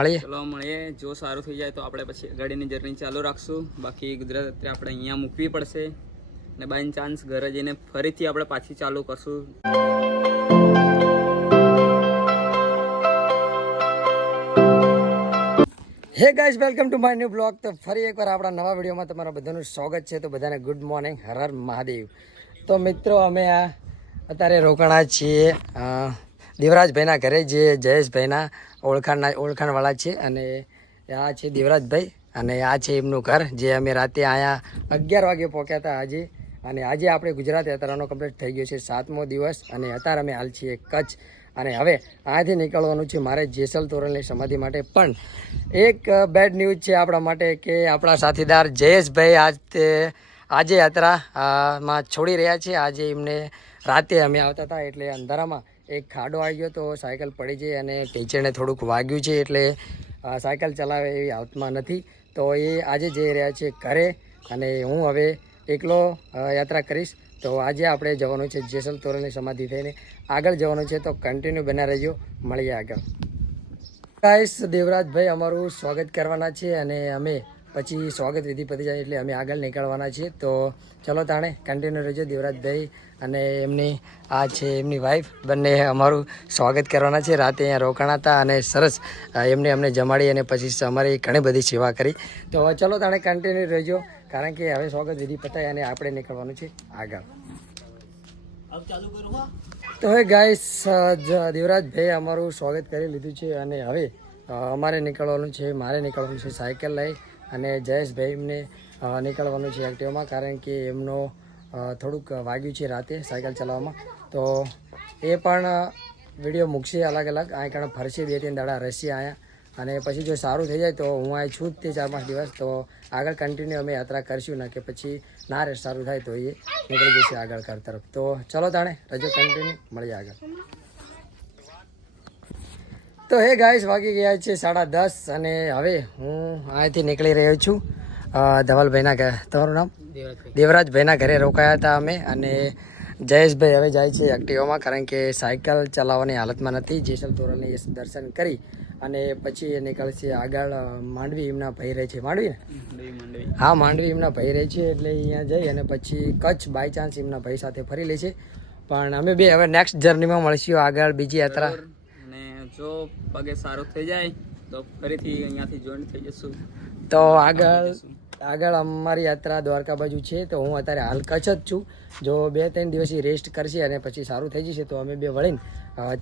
મળીએ ચલો મળીએ. જો સારું થઈ જાય તો આપણે પછી ગાડીની જર્ની ચાલુ રાખશું. બાકી ગુજરાત અત્યારે આપણે અહીંયા મૂકવી પડશે. અને બાય ચાન્સ ઘરે જઈને ફરીથી આપણે પાછી ચાલુ કરશું. Hey guys welcome to my new blog તો ફરી એકવાર આપણા નવા વિડીયોમાં તમારા બધાનું સ્વાગત છે. તો બધાને ગુડ મોર્નિંગ હર હર મહાદેવ. તો મિત્રો અમે આ અત્યારે રોકાણા છીએ. દેવરાજભાઈના ઘરે જે જયેશભાઈના ઓળખાણના ઓળખાણવાળા છે અને આ છે દેવરાજભાઈ અને આ છે એમનું ઘર જે અમે રાતે અહીંયા અગિયાર વાગે પહોંચ્યા હતા આજે. અને આજે આપણે ગુજરાત યાત્રાનો કમ્પ્લીટ થઈ ગયો છે સાતમો દિવસ અને અત્યારે અમે હાલ છીએ કચ્છ. અને હવે અહીંયાથી નીકળવાનું છે મારે જેસલ તોરણની સમાધિ માટે. પણ એક બેડ ન્યૂઝ છે આપણા માટે કે આપણા સાથીદાર જયેશભાઈ આજ તે આજે યાત્રા માં છોડી રહ્યા છે. આજે એમને રાતે અમે આવતા હતા એટલે અંધારામાં એક ખાડો આવી ગયો તો સાયકલ પડી જઈ અને ટીચરને થોડુંક વાગ્યું છે એટલે સાયકલ ચલાવે એવી હાથમાં નથી. તો એ આજે જઈ રહ્યા છે ઘરે અને હું હવે એકલો યાત્રા કરીશ. તો આજે આપણે જવાનું છે જેસલ તોરણની સમાધિ થઈને. આગળ જવાનું છે તો કન્ટિન્યુ બના રહેજો. મળીએ આગળ. ગાઈસ દેવરાજભાઈ અમારું સ્વાગત કરવાના છે અને અમે પછી સ્વાગત વિધિ પતી જાય એટલે અમે આગળ નીકળવાના છીએ. તો ચલો તાણે કન્ટિન્યુ રહેજો દેવરાજભાઈ અને એમની, આ છે એમની વાઈફ બંને અમારું સ્વાગત કરવાના છે. રાતે અહીંયા રોકાણા હતા અને સરસ એમને અમને જમાડી અને પછી અમારી ઘણી બધી સેવા કરી. તો ચલો તાણે કન્ટિન્યુ રહેજો. કારણ કે હવે સ્વાગત વિધિ પતાય અને આપણે નીકળવાનું છે આગળ. તો હવે ગાઈસ દેવરાજભાઈ અમારું સ્વાગત કરી લીધું છે અને હવે અમારે નીકળવાનું છે, મારે નીકળવાનું છે સાયકલ લઈ. અને જયેશભાઈ એમને નીકળવાનું છે એક્ટિવામાં કારણ કે એમનો થોડુંક વાગ્યું છે રાતે સાયકલ ચલાવવામાં. તો એ પણ વીડિયો મૂકશે અલગ અલગ. આ કારણ ફરશે, બે ત્રણ દાડા રહેશે અહીંયા. અને પછી જો સારું થઈ જાય તો હું અહીં છું જ તે ચાર પાંચ દિવસ. તો આગળ કન્ટિન્યુ અમે યાત્રા કરીશું, ને કે પછી ના રે સારું થાય તો એ નીકળી જશે આગળ ઘર તરફ. તો ચલો તાણે, રજો કન્ટિન્યુ મળીએ આગળ. તો હે ગાઈસ વાગી ગયા છે સાડા દસ અને હવે હું અહીંયાથી નીકળી રહ્યો છું ધવલભાઈના ઘરે તમારું નામ? દેવરાજભાઈના ઘરે રોકાયા હતા અમે અને જયેશભાઈ હવે જાય છે એક્ટિવામાં કારણ કે સાયકલ ચલાવવાની હાલતમાં નથી. જેસલ તોરલની દર્શન કરી અને પછી એ નીકળશે આગળ માંડવી એમના ભાઈ રહે છે. માંડવી ને? હા માંડવી એમના ભાઈ રહે છે એટલે અહીંયા જઈ અને પછી કચ્છ બાય ચાન્સ એમના ભાઈ સાથે ફરી લે છે. પણ અમે બે હવે નેક્સ્ટ જર્નીમાં મળશું. આગળ બીજી યાત્રા જો પગે સારું થઈ જાય તો ફરીથી અહીંયાથી જોઈન થઈ જશું. તો આગળ આગળ અમારી યાત્રા દ્વારકા બાજુ છે તો હું અત્યારે હાલ કચ્છ જ છું. જો બે ત્રણ દિવસથી રેસ્ટ કરશે અને પછી સારું થઈ જશે તો અમે બે વળીને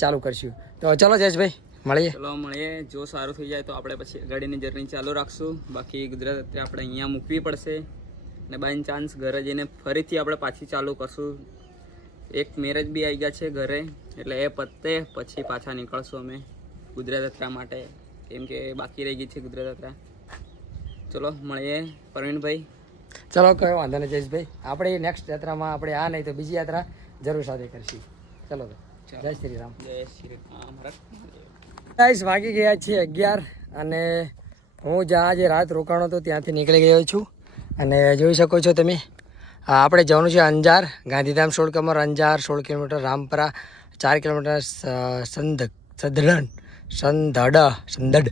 ચાલુ કરશું. તો ચલો જયેશભાઈ મળીએ. ચલો મળીએ. જો સારું થઈ જાય તો આપણે પછી ગાડીની જર્ની ચાલુ રાખશું. બાકી ગુજરાત અત્યારે આપણે અહીંયા મૂકવી પડશે. અને બાય ચાન્સ ઘરે જઈને ફરીથી આપણે પાછી ચાલુ કરશું. એક મેરેજ બી આવી ગયા છે ઘરે. એટલે એ પતે પછી પાછા નીકળશું અમે ગુજરાત યાત્રા માટે. કેમ કે બાકી રહી ગઈ છે ગુજરાત યાત્રા. ચલો મળીએ. પ્રવીણભાઈ ચલો કયો વાંધો નહીં જયેશભાઈ. આપણે નેક્સ્ટ યાત્રામાં આપણે આ નહીં તો બીજી યાત્રા જરૂર સાથે કરશું. ચલો જય શ્રી રામ. જય શ્રી રામ. ગાઈસ વાગી ગયા છે અગિયાર અને હું જ્યાં આજે રાત રોકાણો હતો ત્યાંથી નીકળી ગયો છું. અને જોઈ શકો છો તમે આપણે જવાનું છે અંજાર ગાંધીધામ સોળ કમર અંજાર સોળ કિલોમીટર રામપરા ચાર કિલોમીટર સંદ સંધ સધડન સંધડ, સંદડ,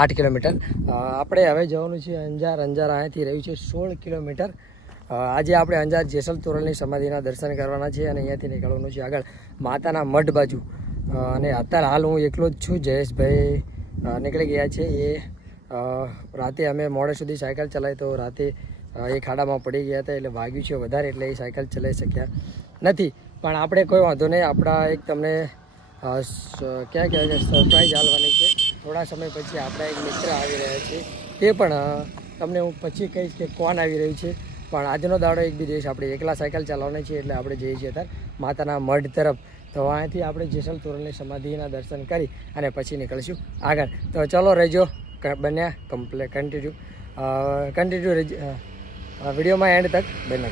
આઠ કિલોમીટર. આપણે હવે જવાનું છે અંજાર. અંજાર અહીંયાથી રહ્યું છે સોળ કિલોમીટર. આજે આપણે અંજાર જેસલ તોરલની સમાધિના દર્શન કરવાના છે અને અહીંયાથી નીકળવાનું છે આગળ માતાના મઢ બાજુ. અને અત્યારે હાલ હું એકલો જ છું. જયેશભાઈ નીકળી ગયા છે. એ રાતે અમે મોડે સુધી સાયકલ ચલાવી તો રાતે એ ખાડામાં પડી ગયા હતા એટલે વાગ્યું છે વધારે એટલે એ સાયકલ ચલાવી શક્યા નથી. પણ આપણે કોઈ વાંધો નહીં, આપણા એક તમને ક્યાં કહેવાય છે સરપ્રાઈઝ આલવાની છે. થોડા સમય પછી આપણા એક મિત્ર આવી રહ્યા છે. તે પણ તમને હું પછી કહીશ કે કોણ આવી રહ્યું છે. પણ આજનો દાડો એક બી દિવસ આપણે એકલા સાયકલ ચલાવવાની છે એટલે આપણે જઈએ છીએ અત્યારે માતાના મઢ તરફ. તો અહીંયાથી આપણે જેસલ તોરણની સમાધિના દર્શન કરી અને પછી નીકળીશું આગળ. તો ચલો રહેજો બન્યા, કમ્પ્લે કન્ટિન્યુ કન્ટિન્યુ રહેજો વિડીયોમાં એન્ડ તક બના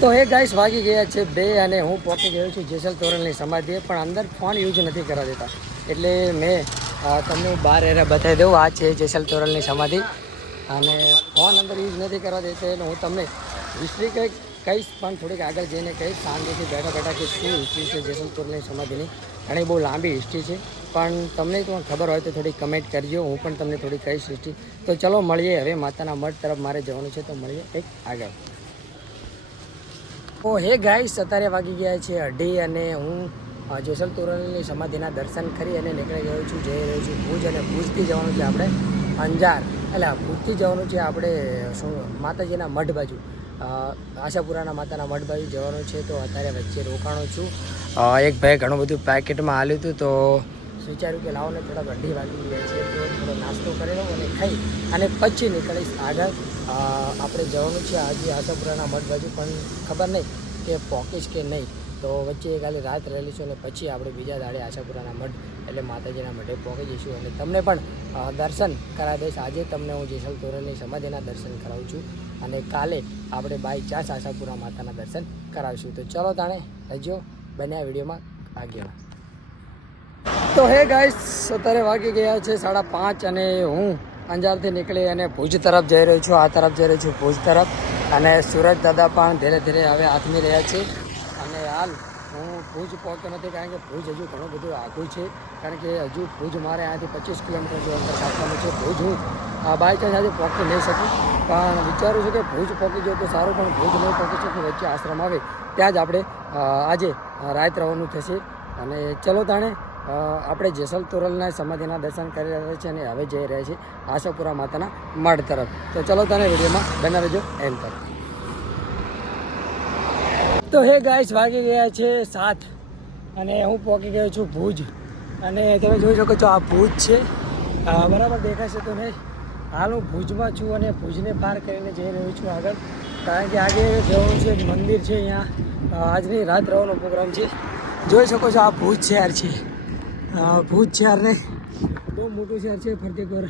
તો એ ગાઈસ વાગી ગયા છે બે અને હું પહોંચી ગયો છું જેસલ તોરણની સમાધિએ, પણ અંદર ફોન યુઝ નથી કરવા દેતા એટલે મેં તમને બાર એરે બતાવી દઉં. આ છે જેસલ તોરલની સમાધિ. અને ફોન અંદર યુઝ નથી કરવા દેતો એટલે હું તમને હિસ્ટ્રી કંઈક કહીશ, પણ થોડીક આગળ જઈને કહીશ. શાંતિથી બેઠા બેઠા કે શું હિસ્ટ્રી છે જેસલ તોરલની સમાધિની. ઘણી બહુ લાંબી હિસ્ટ્રી છે, પણ તમને તો ખબર હોય તો થોડી કમેન્ટ કરજો. હું પણ તમને થોડી કહીશ હિસ્ટ્રી. તો ચલો મળીએ હવે માતાના મઠ તરફ મારે જવાનું છે, તો મળીએ એક આગળ. ઓ, હે ગાઈસ, અત્યારે વાગી ગયા છે અઢી અને હું જેસલ તોરણની સમાધિના દર્શન કરી અને નીકળી ગયો છું, જઈ રહ્યો છું ભુજ અને ભુજથી જવાનું છે આપણે અંજાર. એટલે ભુજથી જવાનું છે આપણે શું, માતાજીના મઢ બાજુ આશાપુરાના માતાના મઢ બાજુ જવાનું છે, તો અત્યારે વચ્ચે રોકાણો છું. એક ભાઈ ઘણું બધું પેકેટમાં હાલ્યું હતું, તો વિચાર્યું કે લાવો ને થોડા અઢી વાગી ગયા છે, તો થોડો નાસ્તો કરી લઉં અને ખાઈ અને પછી નીકળીશ આગળ. આપણે જવાનું છે આજે આશાપુરાના મઠ બાજુ પણ ખબર નહીં કે પહોંચીશ કે નહીં. તો વચ્ચે ખાલી રાત રહેલી છું અને પછી આપણે બીજા દાડે આશાપુરાના મઠ એટલે માતાજીના મઢે પહોંચી જઈશું અને તમને પણ દર્શન કરાવી દઈશ. આજે તમને હું જેસલ તોરણની સમાધિના દર્શન કરાવું છું અને કાલે આપણે બાય ચાન્સ આશાપુરા માતાના દર્શન કરાવીશું. તો ચલો તાણે રજો બન્યા વિડીયોમાં આગળ તો હે ગાઈસ, અત્યારે વાગી ગયા છે સાડા પાંચ અને હું અંજારથી નીકળી અને ભુજ તરફ જઈ રહ્યો છું. આ તરફ જઈ રહ્યો છું ભુજ તરફ અને સુરજ દાદા પણ ધીરે ધીરે હવે હાથમી રહ્યા છે. હાલ હું ભુજ પહોંચતો નથી કારણ કે ભુજ હજુ ઘણું બધું આઘું છે. કારણ કે હજુ ભુજ મારે અહીંયાથી પચીસ કિલોમીટર જેવું અંતર કાપવાનું છે. ભુજ હું બાય ચાન્સ આજે પહોંચી નહીં શકું. પણ વિચારું છું કે ભુજ પહોંચી જાઉં તો સારું, પણ ભુજ નહીં પહોંચી શકું વચ્ચે આશ્રમ આવે. ત્યાં જ આપણે આજે રાત રહેવાનું થશે. અને ચલો તાણે આપણે જેસલ તોરલના સમાધિના દર્શન કરી રહ્યા છીએ અને હવે જઈ રહ્યા છીએ આશાપુરા માતાના મઢ તરફ. તો ચલો તને વિડીયોમાં બનાવી રહેજો એમ તરફ તો હે ગાઈસ, વાગી ગયા છે સાત અને હું પહોંચી ગયો છું ભુજ. અને તમે જોઈ શકો છો આ ભુજ છે. બરાબર દેખાશે તો નહીં. હાલ હું ભુજમાં છું અને ભુજને પાર કરીને જઈ રહ્યો છું આગળ. કારણ કે આજે જવાનું છે, મંદિર છે અહીંયા. આજની રાત રહેવાનો પ્રોગ્રામ છે. જોઈ શકો છો આ ભુજ શહેર છે. ભુજ શહેરને બહુ મોટું શહેર છે ફરતી પર.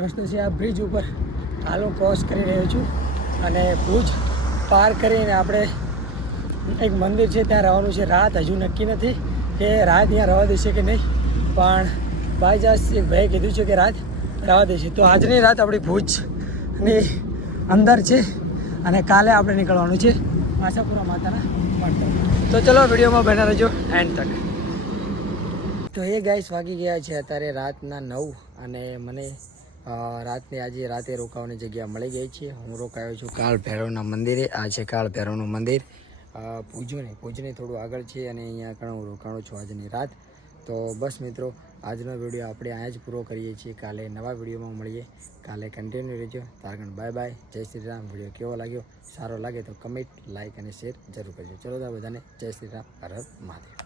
રસ્તો છે આ બ્રિજ ઉપર. હાલ હું ક્રોસ કરી રહ્યો છું. અને ભુજ પાર કરીને આપણે એક મંદિર છે, ત્યાં રહેવાનું છે. રાત હજુ નક્કી નથી કે રાત ત્યાં રહેવા દેશે કે નહીં. પણ બાય એક ભાઈએ કીધું છે કે રાત રહેવા દેશે. તો આજની રાત આપણી ભુજની અંદર છે અને કાલે આપણે નીકળવાનું છે આશાપુરા માતાના મઠ તો ચલો વિડીયોમાં બેઠા રહેજો. એન્ડ તક. તો એ ગાઈસ વાગી ગયા છે અત્યારે રાતના નવ અને મને રાતની આજે રાતે રોકાવાની જગ્યા મળી ગઈ છે. હું રોકાયો છું કાળ ભૈરવના મંદિરે. આ છે કાળ ભૈરવનું મંદિર. અ, ભુજને ભુજને થોડું આગળ છે અને અહીંયા આગળ રોકાણો છું આજની રાત. તો બસ મિત્રો આજનો વીડિયો આપણે અહીંયા જ પૂરો કરીએ છીએ. કાલે નવા વિડીયોમાં મળીએ. કાલે કન્ટિન્યુ રહેજો. તારગણ બાય બાય જય શ્રી રામ. વીડિયો કેવો લાગ્યો? સારો લાગે તો કમેન્ટ લાઇક અને શેર જરૂર કરજો. ચલો તો બધાને જય શ્રી રામ. હર મહાદેવ.